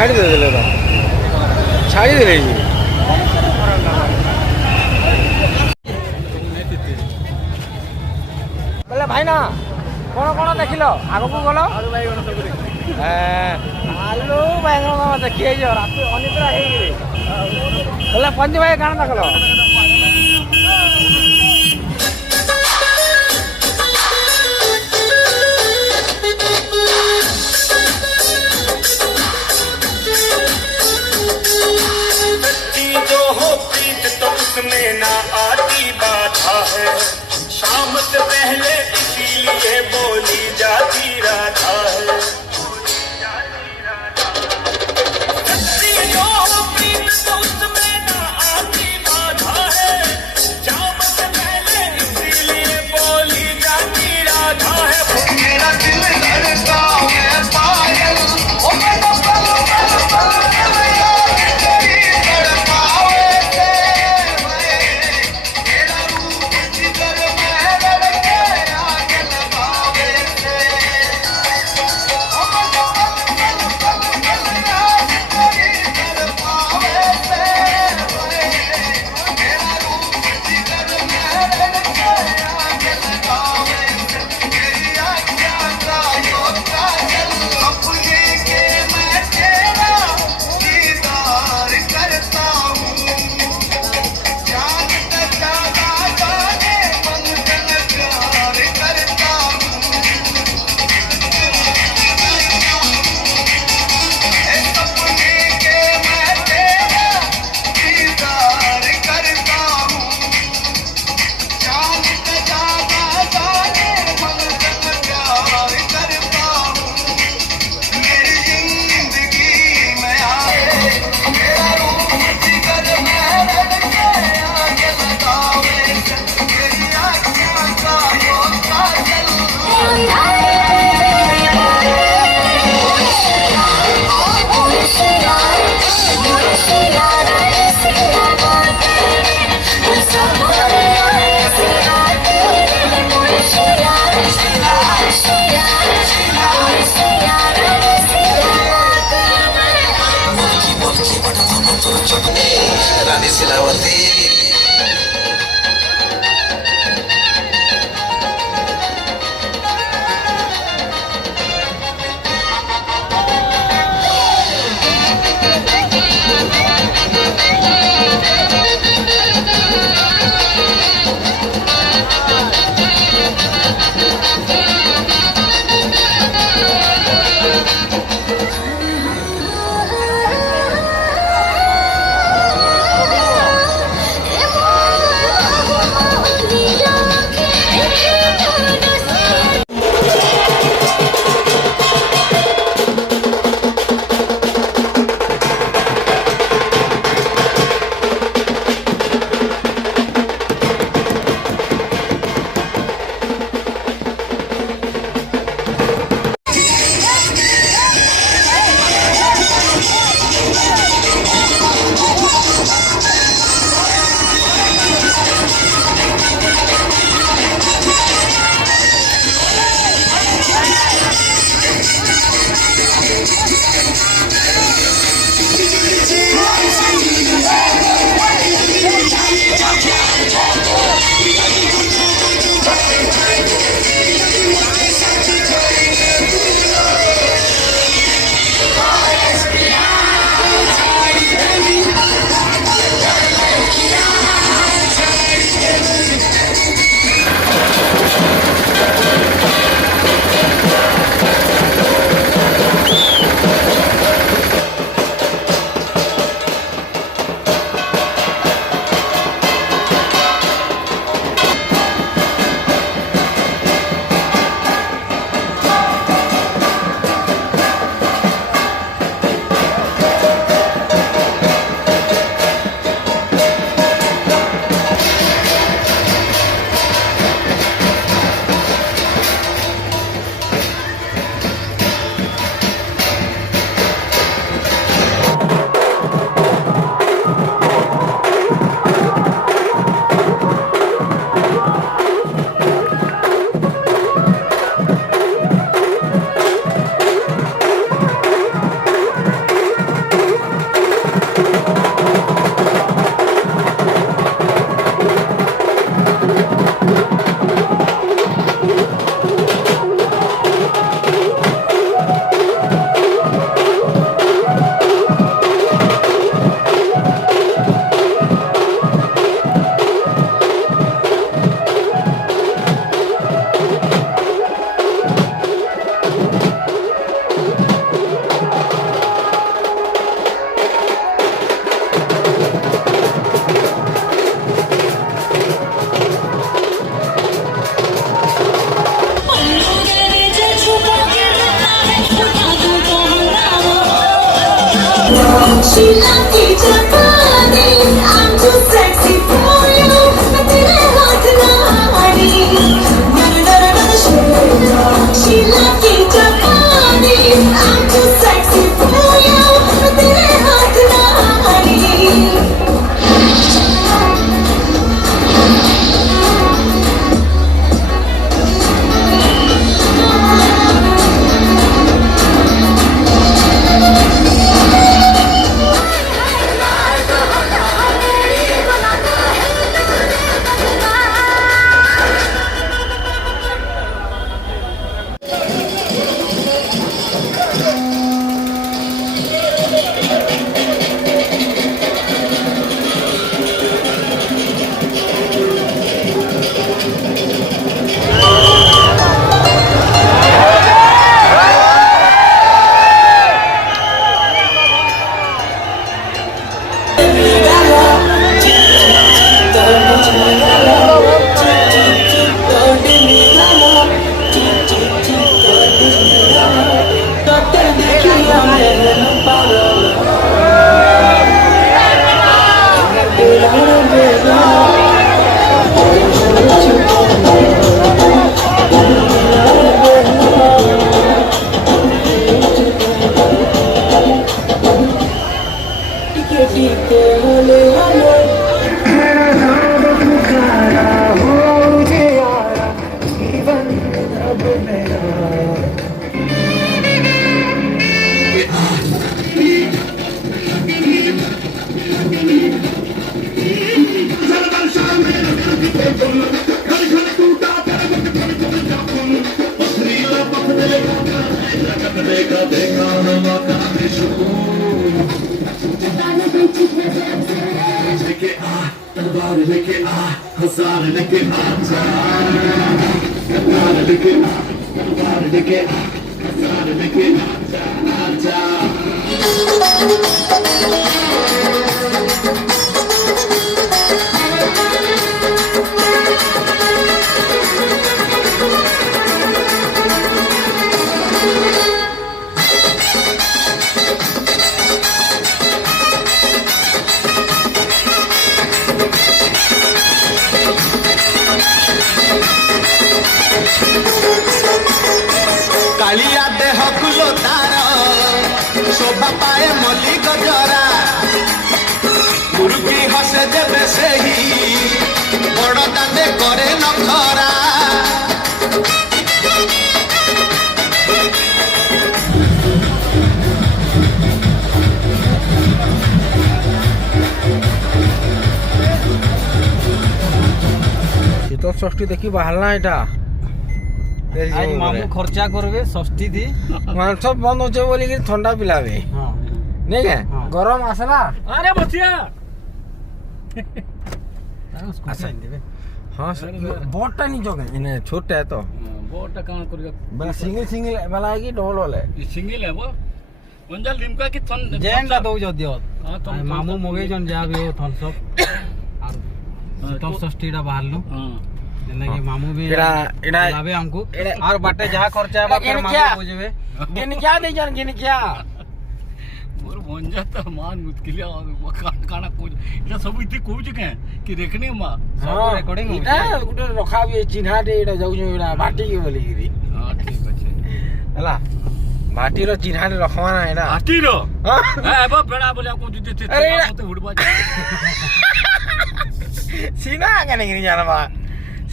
ଛାଡ଼ିଦେଲେ ତ ଛାଡ଼ିଦେଲେ ବୋଲେ ଭାଇନା କ'ଣ କ'ଣ ଦେଖିଲ ଆଗକୁ ଗଲ ଆଳୁ ବାଇଗଣ ଦେଖି ହେଇଛ ରାତି ଅନିଦ୍ରା ହେଇକିରି ବୋଲେ ପଞ୍ଚ ଭାଇ କାଣା ଦେଖିଲ में ना आती बाधा है शाम से पहले इसीलिए बोली जाती राधा है शिलावती शीला की जवानी I'm too sexy for you मैं तेरे हाथ ना आनी मेरे डर शीला की जवानी I'm too sexy for you मैं तेरे हाथ ना आनी लेके आ तलवार लेके आ हज़ार लेके आजा तलवार लेके आ तलवार लेके आ हज़ार लेके आजा आजा कालिया देह कुलो तार शोभा पाए मल्ली गजरा मुरुकी हसे जेबे सेही बड़ दादे करे नखरा শীতল ষষ্ঠী দেখি বাহাল না এটা আজ মামু খরচা করবে ষষ্ঠী দি মাংস বন্ধ হচ্ছে বলি কি ঠান্ডা পিলাবে হ্যাঁ नहीं है गरम आसला আরে বসিয়া अच्छा हाँ बोटटा नहीं जोगे इन्हें छोटा है तो বড়টা কাম করিবা बड़ा सिंगल सिंगल वाला है कि डबल वाला है সিঙ্গেল হেব বঞ্জাল লিমকা কি থন জেনটা দউ যদিও মামু মগে জন যাবে ও থনস আর শীতল ষষ্ঠীটা বাহারলু যেনাকি মামু भी एड़ा लावे हमको और बाटे जहाँ खर्चा बा फिर मामू बुझबे गिन क्या दे जान गिन क्या मोर बंजा त मान मुश्किल काना को এটা सब इति कोज के कि देखने मा सब रिकॉर्डिंग हो इटा गुटे रखा भी चिन्हा दे एटा जाउ जो एटा बाटी के बोली गिरी हां ठीक अछि हला बाटी रो चिन्हा दे रखवा ना एटा हाटी रो हां ए बा बड़ा बोले को देते मते उड़बा सीना कने गिरी जाना बा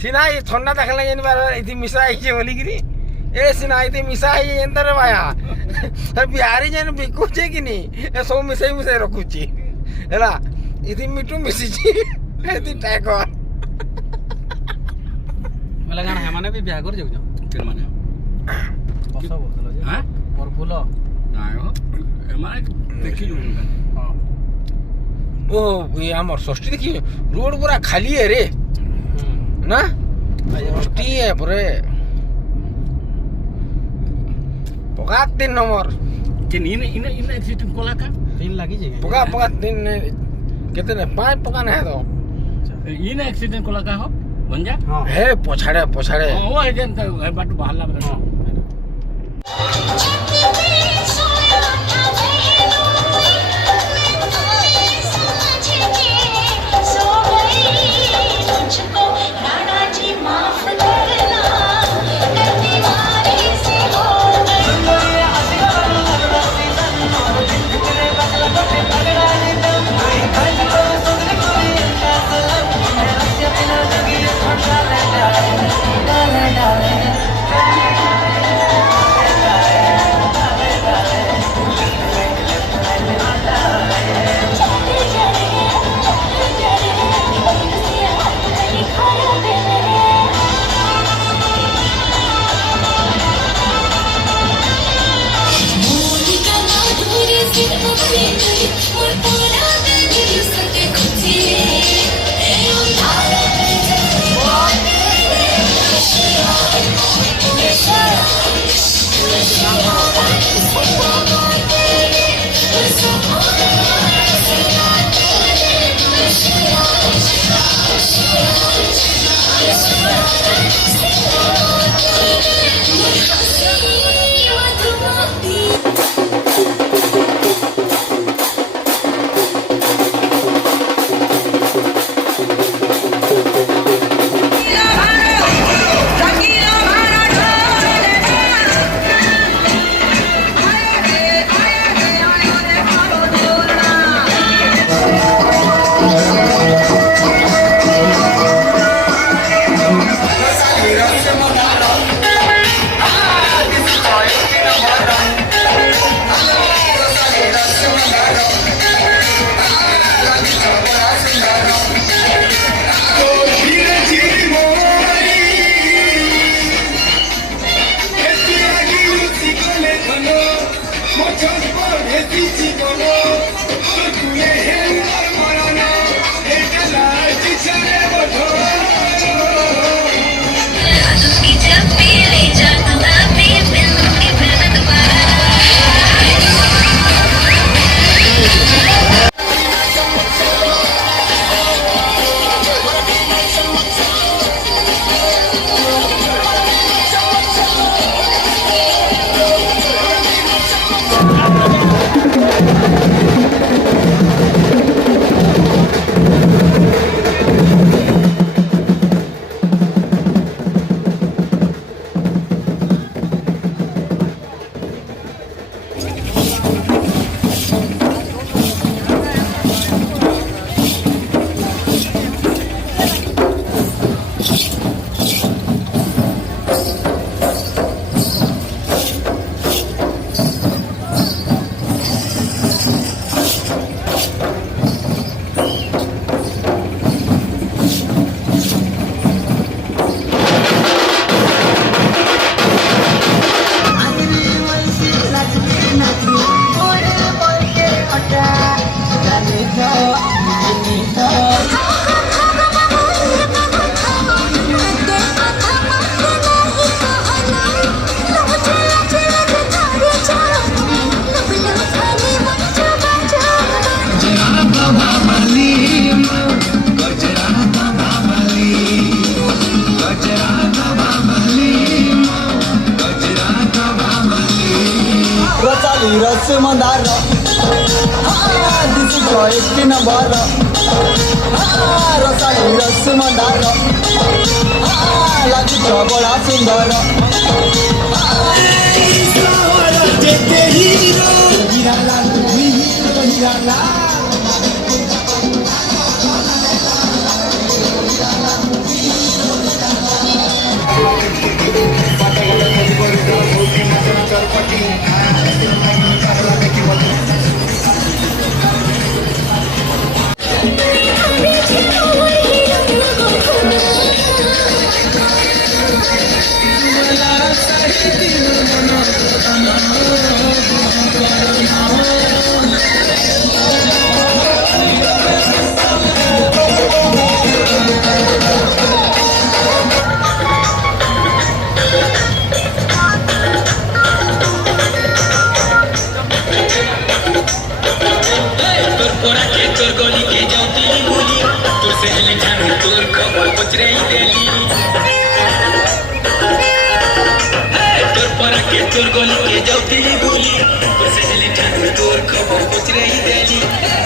सीना ये ठंडा देखले जेन बार इति मिसा आइছে बोली गिरी ए सीना इति मिसा आइ एंतर बाया बिहारी जेन बिकुचे कि नी ए सब मिसाई मिसाई रखुची हला इति मिटू मिसिची इति टाको मला गाना है माने भी ब्याह कर जाउ फिर माने बसा बोललो जे हां पर फुलो नायो माने देखि जो हां ओ ये हमर षष्ठी देखी रोड पूरा खाली है रे ना षष्ठी है पूरे पका 3 नंबर कि इन इन इन एक्सीडेंट कोला का 3 लागी जे पका 3 कितने 5 पका है तो इन एक्सीडेंट कोला का हो बंजा हां है पोछाड़े पोछाड़े ओ एजेंट बाटू बाहरला हां मंदार दिस इज 1 नंबर रसाई रस मंदार लागी बड़ा सुंदर तोर गली के जाती बोली तोर से ले जाने तोर खबर पचरे देली तोर पर के तोर गली के जाती बोली तोर से ले जाने तोर खबर पचरे देली